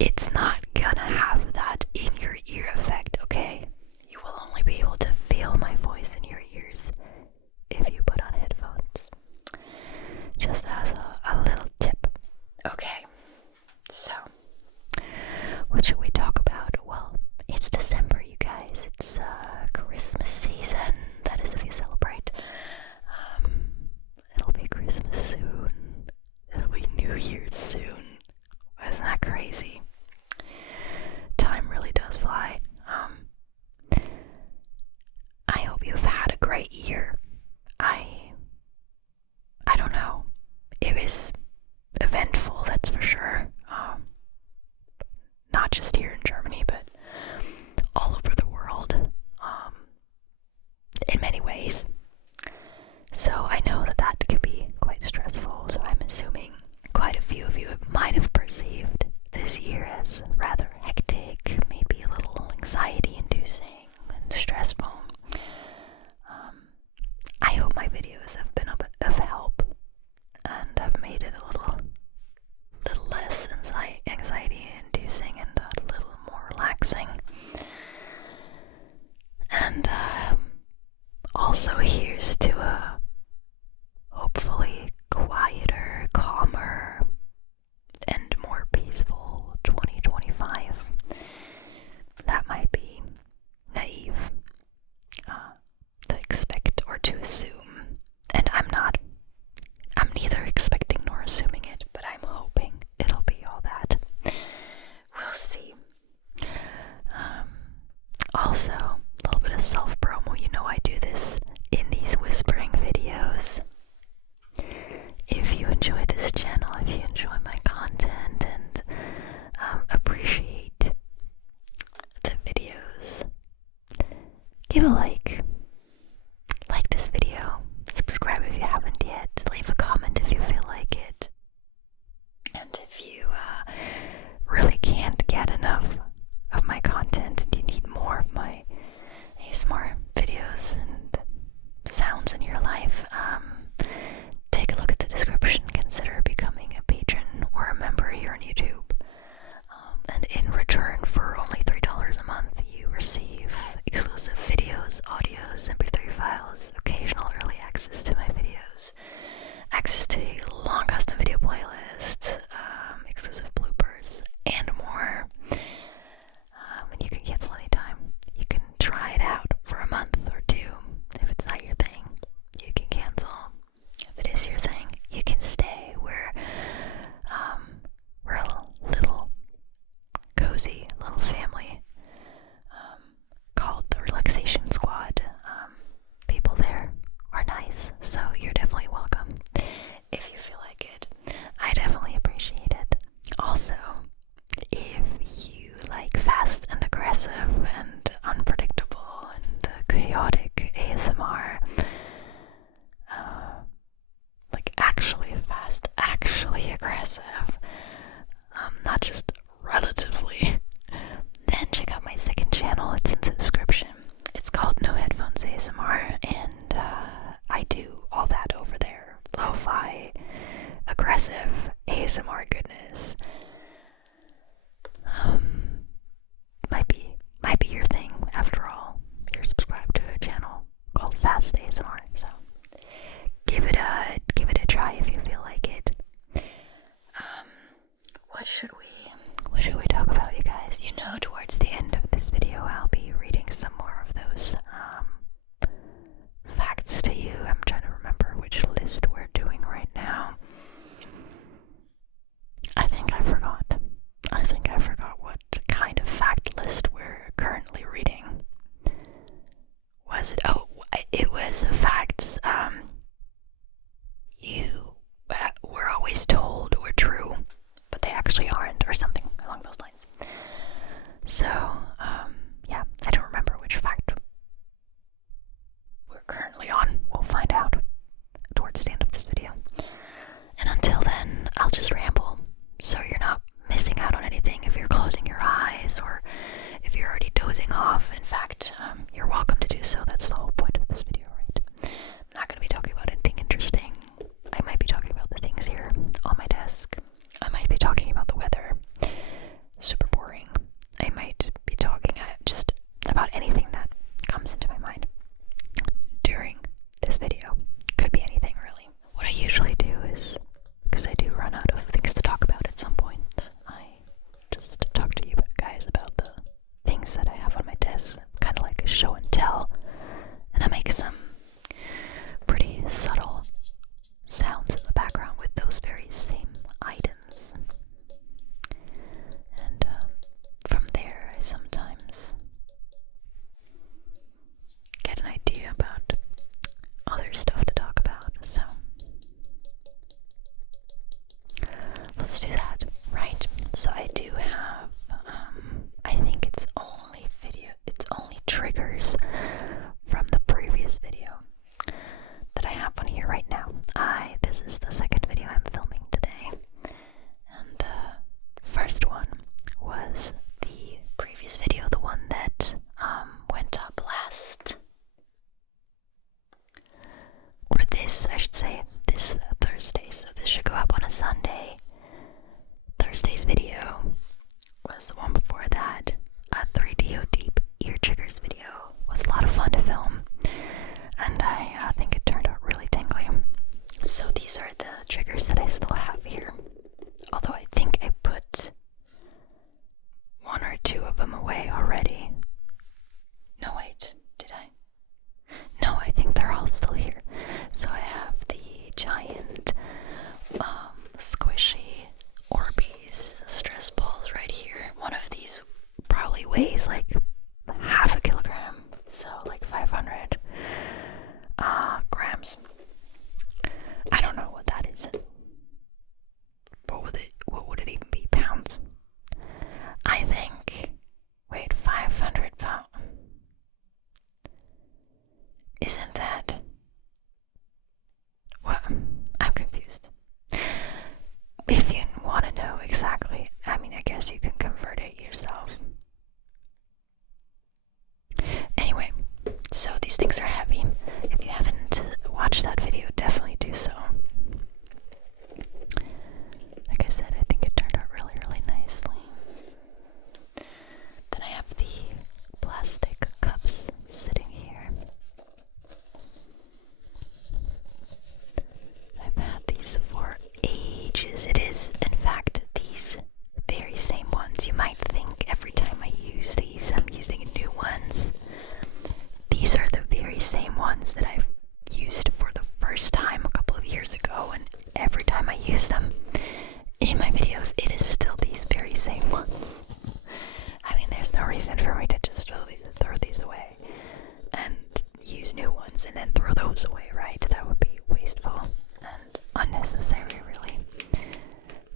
it's not gonna have that in your ear effect, okay? You will only be able to feel my voice in your ears if you put on headphones. Just as a little tip. Okay, so what should we talk about? Well, it's December, you guys. It's Christmas season. That is if you celebrate. It'll be Christmas soon. It'll be New Year's soon. Isn't that crazy? Time really does fly. I hope you've had a great year. I don't know. It was eventful, that's for sure. Not just here in Germany, but all over the world. In many ways. So I know that can be quite stressful, so I'm assuming quite a few of you might have perceived this year as rather hectic, maybe a little anxiety-inducing and stressful. I hope my videos have been of help and have made it a little less anxiety-inducing and a little more relaxing. And also here's to a hopefully quieter, calmer, and more peaceful 2025. That might be naive to expect or to assume, and I'm neither expecting nor assuming it, but I'm hoping it'll be all that. We'll see. Also, a little bit of self-promo. You know I do this in these whispering videos. If you enjoy this channel, if you enjoy my content and appreciate the videos, give a like this video, subscribe if you haven't yet, leave a comment if you feel like it, and if you really can't get enough of my content and you need more of my ASMR videos and sounds in your life, take a look at the description. Consider becoming a patron or a member here on YouTube. And in return for only $3 a month, you receive exclusive videos, audios, MP3 files, occasional early access to my videos, access to a long custom video playlist, exclusive bloopers, and more. And you can cancel anytime. You can try it out for a month or two. If it's not your thing, you can cancel. If it is your thing, you can stay. We're a little cozy little family called the Relaxation Squad. People there are nice, so you're definitely welcome if you feel like it. I definitely appreciate it. Also, if you like fast and aggressive and unpredictable and chaotic ASMR, like actually fast, actually aggressive, not just relatively, then check out my second channel. It's in the description. It's called No Headphones ASMR, and I do all that over there. Lo-fi, aggressive ASMR goodness. Might be your thing after all. You're subscribed to a channel called fastASMR, so give it a try if you feel like it. What should we talk about, you guys? You know, towards the end of this video, I'll be reading some more of those facts to you. I'm trying to remember which list we're doing right now. I think I forgot what kind of fact list we're currently reading. Was it? Oh, it was facts you were always told were true, but they actually aren't, or something along those lines. So, yeah, I don't remember which fact we're currently on. We'll find out towards the end of this video. And until then, I'll just ramble, so you're not missing out on anything if you're closing your eyes, or if you're already dozing off. In fact, you're welcome to do so. That's the whole point of this video, right? 2 of them away already. No, wait, did I? No, I think they're all still here. So I have the giant, squishy Orbeez stress balls right here. One of these probably weighs like half a kilogram, so like 500 grams. I don't know what that is. What would it even be? Pounds? I think. Wait, 500 pounds. Isn't that? What? I'm confused. If you want to know exactly, I mean, I guess you can convert it yourself. Anyway, so these things are heavy. If you haven't watched that video, definitely do so. Like I said, I think it turned out really, really nicely. Then I have the plastic cups sitting here. I've had these for ages. It is, in fact, these very same ones. You might think every time I use these, I'm using new ones. These are the very same ones that I've used for the first time a couple of years ago, and every time I use them in my videos, it is still these very same ones. I mean, there's no reason for me to just throw these away and use new ones and then throw those away, right? That would be wasteful and unnecessary, really.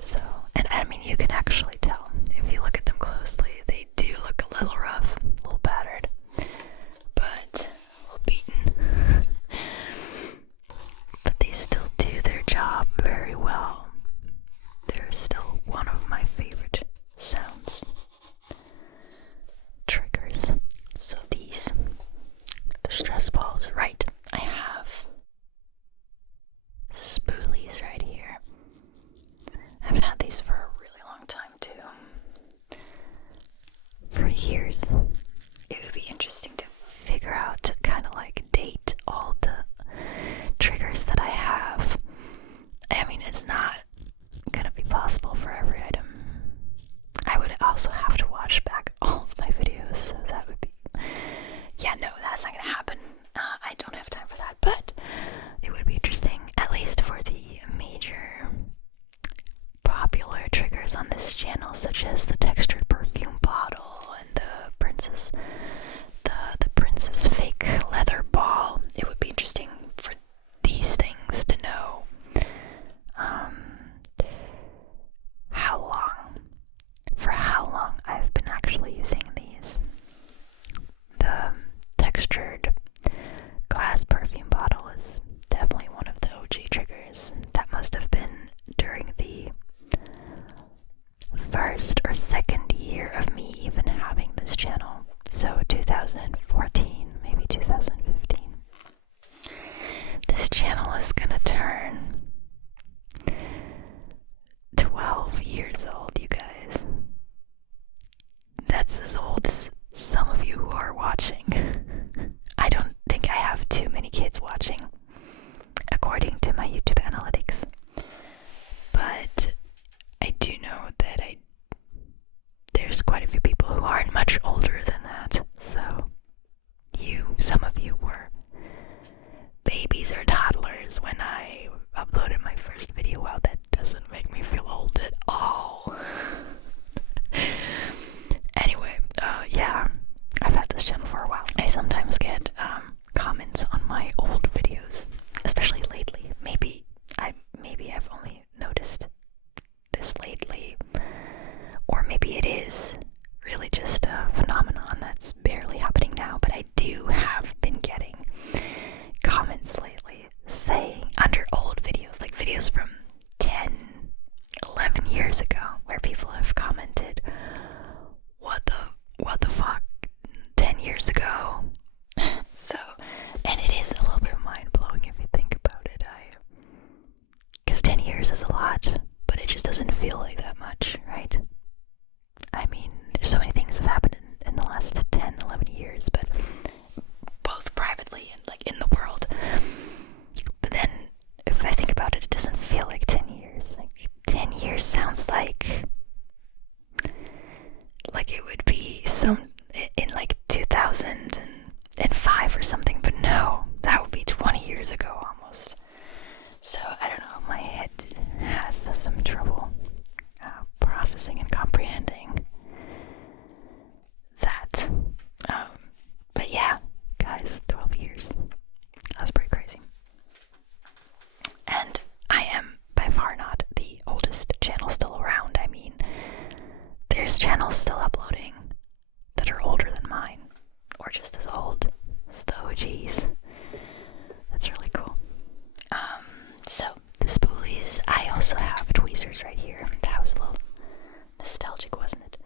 So, and I mean, you can actually tell if you look at them closely, they do look a little rough, a little battered, but a little beaten. But they still do their job very well. They're still one of my favorite sounds. Triggers. So these, the stress balls, right? I have spoolies right here. I've had these for a really long time too. For years. It would be interesting to figure out, kind of like date all the triggers that I have. I mean, it's not gonna be possible for every item. I would also have to watch back all of my videos, so that would be, yeah, no, that's not gonna happen. I don't have time for that, but it would be interesting, at least for the major popular triggers on this channel, such as the textured perfume bottle and the princess fake leather ball. It would be interesting for these things to know how long I've been actually using these. The textured glass perfume bottle is definitely one of the OG triggers. That must have been during the first or second year of me even having this channel. So 2014, maybe 2015. This channel is gonna turn 12 years old, you guys. That's as old as some of you who are watching. I don't think I have too many kids watching, according to my YouTube analytics. But I do know that there's quite a few people who aren't much older than that. So some of you were babies or toddlers when I uploaded my first video. Wow, that doesn't make me feel old at all. Anyway, yeah, I've had this channel for a while. I sometimes get comments on my old videos, especially lately. Maybe I've only noticed this lately, or maybe it is really just a phenomenon that's barely happening now, but I do have been getting comments lately saying, under old videos, like videos from 10, 11 years ago, where people have commented, what the fuck, 10 years ago. So, and it is a little bit mind-blowing if you think about it. Because 10 years is a lot, but it just doesn't feel like that much, right? I mean, there's so many things have happened in the last 10, 11 years, but both privately and like in the world. But then, if I think about it, it doesn't feel like 10 years. Like 10 years sounds like it would be in like 2005 or something, but no, that would be 20 years ago almost. So I don't know, my head has some trouble processing and comprehending that. But yeah, guys, 12 years. That's pretty crazy. And I am by far not the oldest channel still around. I mean, there's channels still uploading that are older than mine, or just as old as the OGs. That's really cool. So the spoolies, I also have tweezers right here. That was a little nostalgic, wasn't it?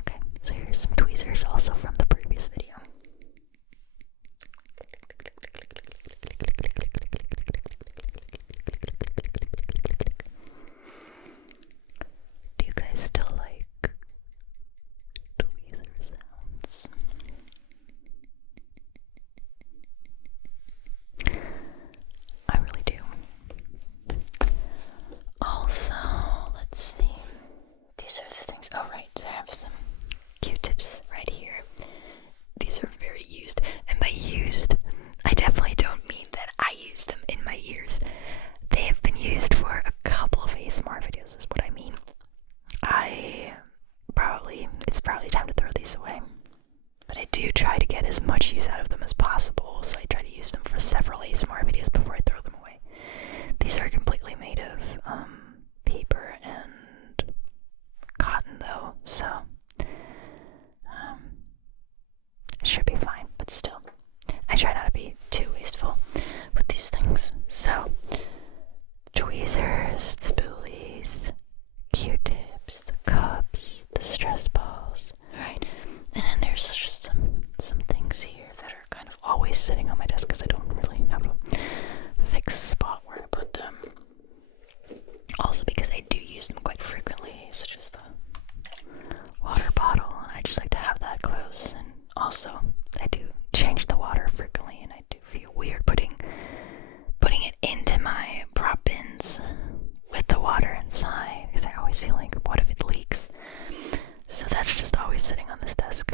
Okay, so here's some tweezers also from the previous video. Do you guys still like tweezer sounds? I really do. Also, let's see. These are the things. Oh, right. I have some Q-tips right here. These are very used. And by used, I definitely don't mean that I use them in my ears. They have been used for a couple of ASMR videos, is what I mean. It's probably time to throw these away. But I do try to get as much use out of them as possible, so I try to use them for several ASMR videos before I throw them away. These are completely made of paper and cotton though, so it should be fine, but still, I try not to be too wasteful with these things. So, tweezers, spoolies, Q-tips, the cups, the stress balls, right? And then there's just some things here that are kind of always sitting on my desk because I don't really have a fixed spot where I put them. Also because I do use them quite frequently, such as the water bottle, and I just like to have that close. And also, I do change the water frequently, and I do feel weird putting it into my prop bins with the water inside, because I always feel like, what if it leaks? So that's just always sitting on this desk.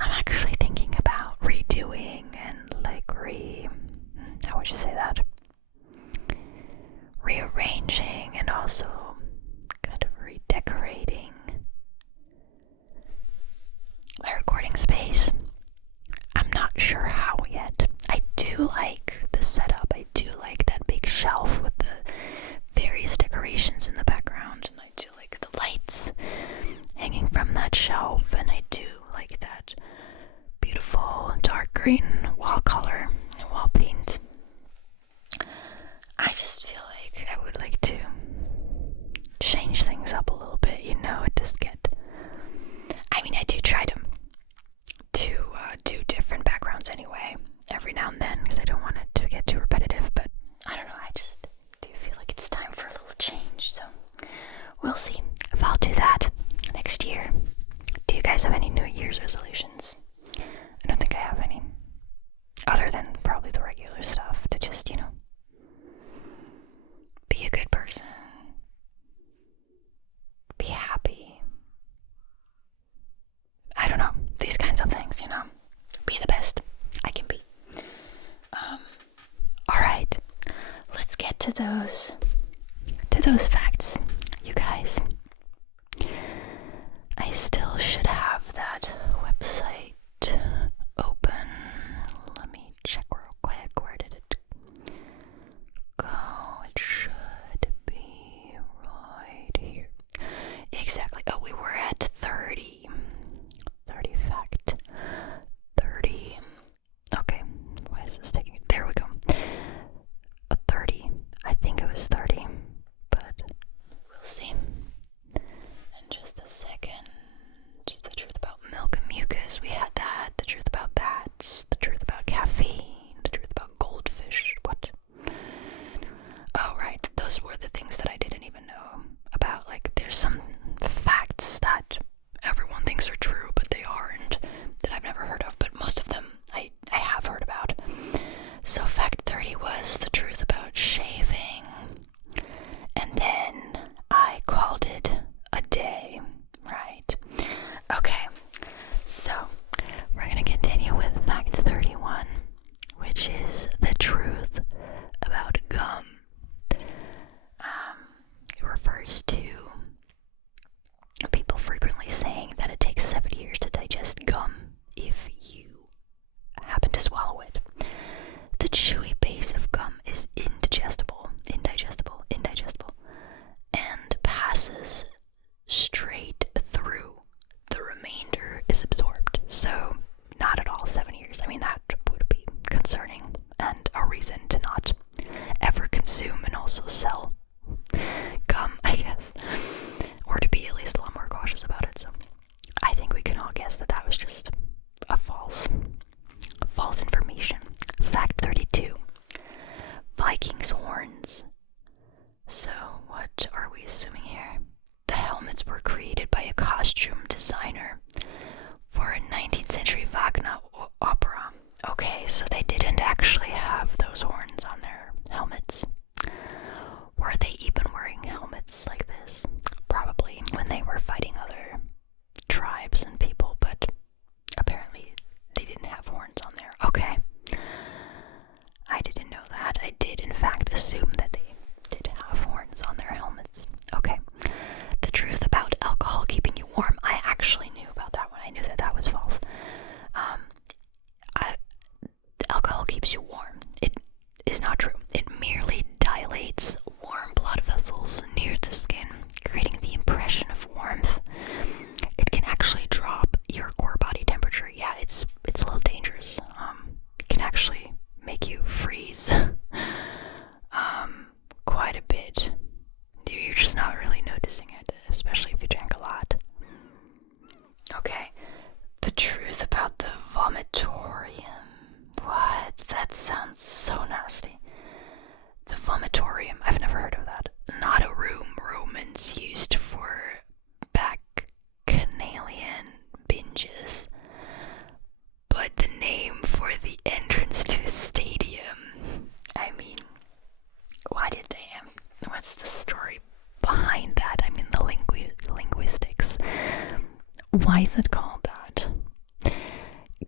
I'm actually thinking about redoing and how would you say that? Rearranging and also kind of redecorating my recording space. I'm not sure how yet. I do like the setup. I do like that big shelf with the various decorations in the background, and I do like the lights hanging from that shelf, and I do like that beautiful dark green wall color and wall paint. I just feel like I would like to change things up a little bit, it just I do try to do different backgrounds anyway, every now and then, because I don't want it to get too repetitive, but I don't know, I just do feel like it's time for a little change, so we'll see if I'll do that next year. Do you guys have any New Year's resolutions? I don't think I have any, other than probably the regular stuff, to just, be a good person, be happy, I don't know, these kinds of things, be the best I can be. Alright, let's get to those facts, you guys. I still should have that website open. Let me check real quick. Where did it go? It should be right here. Exactly. Oh, we were at 30. 30 fact. 30. Okay. Why is this taking? There we go. 30. I think it was 30. But we'll see. In just a second. The truth about milk and mucus, we had that. The truth about bats. The truth about caffeine. The truth about goldfish. What? Oh, right. Those were the things that I didn't even know about. Like, there's some facts that everyone thinks are true, but they aren't, that I've never heard of. But most of them I have heard about. So fact 30 was the truth about shaving. And then I called it a day, right? horns were created by a costume designer for a 19th century Wagner opera. Okay, so they didn't actually have those horns on their helmets. Were they even wearing helmets like this? Probably when they were fighting other tribes and people, but apparently they didn't have horns on there. Okay. I didn't know that. I did in fact assume that they did have horns on their helmets. Okay. The truth about alcohol keeping you warm. I actually knew about that one. I knew that that was false. Alcohol keeps you warm. It is not true. It merely dilates warm blood vessels near the skin, creating the impression of warmth. It can actually drop your core body temperature. Yeah, it's a little dangerous. It can actually make you freeze quite a bit. You're just not really noticing it, especially if you drank a lot. Okay, the truth about the vomitorium. What? That sounds so nasty. The vomitorium. I've never heard of that. Not a room Romans used for bacchanalian binges, but the name for the entrance to a stadium. I mean, why did they what's the story behind that? I mean, the linguistics. Why is it called that?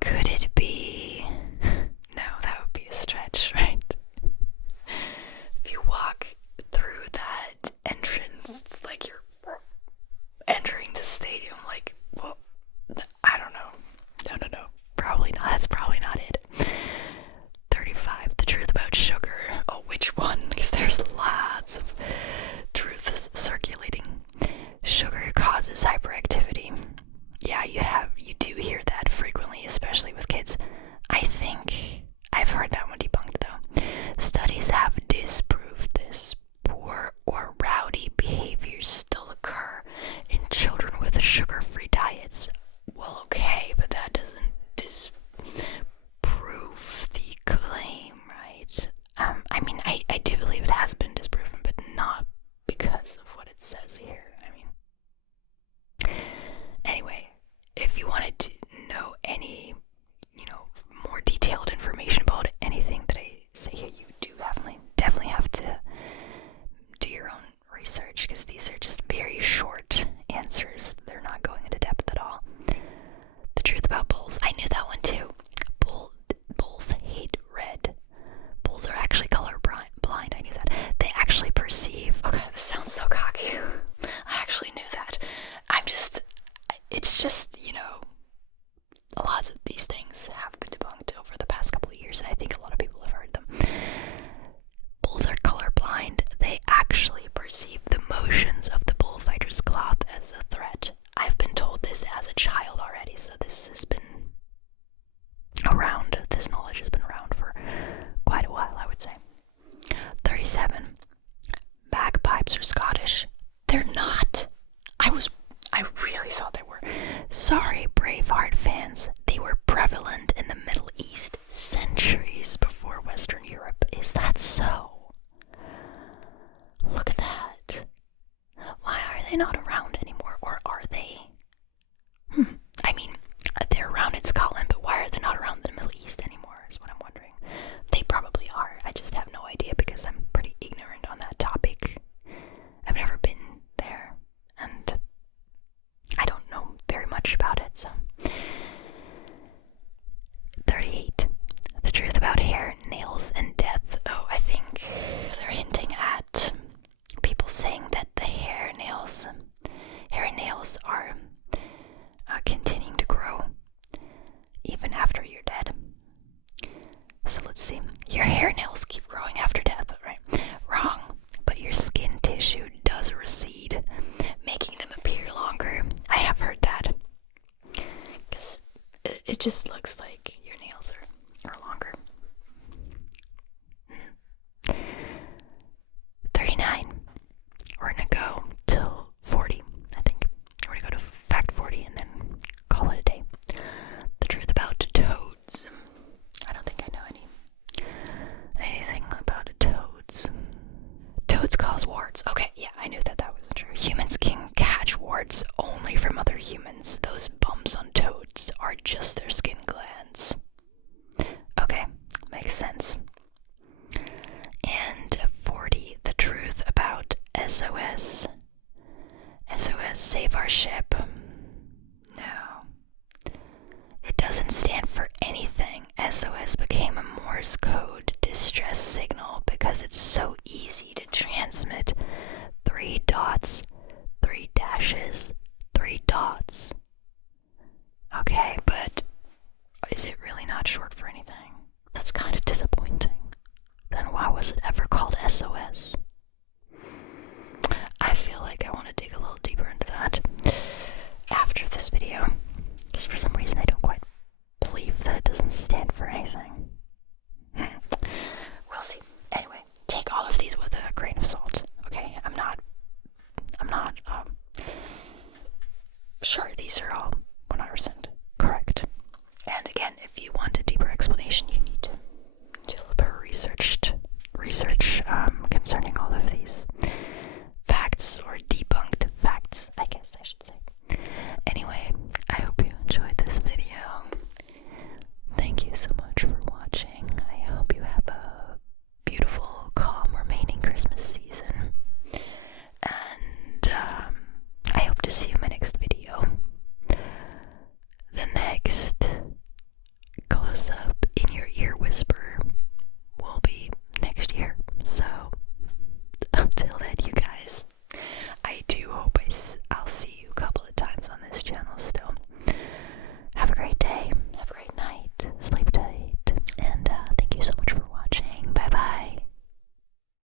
Could it be... No, that would be a stretch, right? If you walk through that entrance, it's like you're entering the stadium, like, well, I don't know. No. Probably not. That's probably not it. 35. The truth about sugar. Oh, which one? Because there's lots of truths circulating. Sugar causes hyperactivity. Yeah, you do hear that frequently, especially with kids. I think I've heard that one debunked though. Studies have disproved this. Poor or rowdy behaviors still occur in children with sugar-free diets. Well, okay, but that doesn't disprove the claim, right? I mean, I do believe it has been disproven, but not because of what it says here. I mean, anyway, if you wanted to know any, more detailed information about anything that I say here, you do definitely have to do your own research, because these are just very short answers. They're not going into depth at all. The truth about bulls. I knew that one too. Bulls hate red. Bulls are actually color blind. I knew that. They actually perceive... Okay, this sounds so cocky. I actually knew that. It's just, lots of these things have been debunked over the past couple of years, and I think a lot of people have heard them. Bulls are colorblind. They actually perceive the motions of the bullfighter's cloth as a threat. I've been told this as a child already, so this has been around. This knowledge has been around for quite a while, I would say. 37. Bagpipes are Scottish. They're not. I really thought they were. Sorry, Braveheart fans. They were prevalent in the Middle East centuries before Western Europe. Is that so? Look at that. Why are they not around anymore? Or are they? I mean, they're around in Scotland, but why are they not around the Middle East anymore is what I'm wondering. They probably are. I just have no idea because I'm pretty ignorant on that topic. I've never been there, and I don't know very much about it, so. 38. The truth about hair, nails, and death. Oh, I think they're hinting at people saying that the hair and nails are continuing to grow even after you're dead. So let's see. Your hair nails keep growing after death, right? Wrong. But your skin tissue does recede, making them appear longer. I have heard that. Because it just looks like your nails are longer. 39. We're gonna go till 40, I think. We're gonna go to fact 40 and then call it a day. The truth about toads. I don't think I know anything about toads. Toads cause warts. Okay, yeah, I knew that wasn't true. Humans can catch warts just their skin glands. Okay, makes sense. And 40, the truth about SOS. SOS, save our ship. No. It doesn't stand for anything. SOS became a Morse code distress signal because it's so easy to transmit 3 dots, 3 dashes, 3 dots. Okay, but is it really not short for anything? That's kind of disappointing. Then why was it ever called SOS? I feel like I want to dig a little deeper into that after this video, because for some reason I don't quite believe that it doesn't stand for anything. We'll see. Anyway, take all of these with a grain of salt. Okay, I'm not sure these are all 100% correct. And again, if you want a deeper explanation, you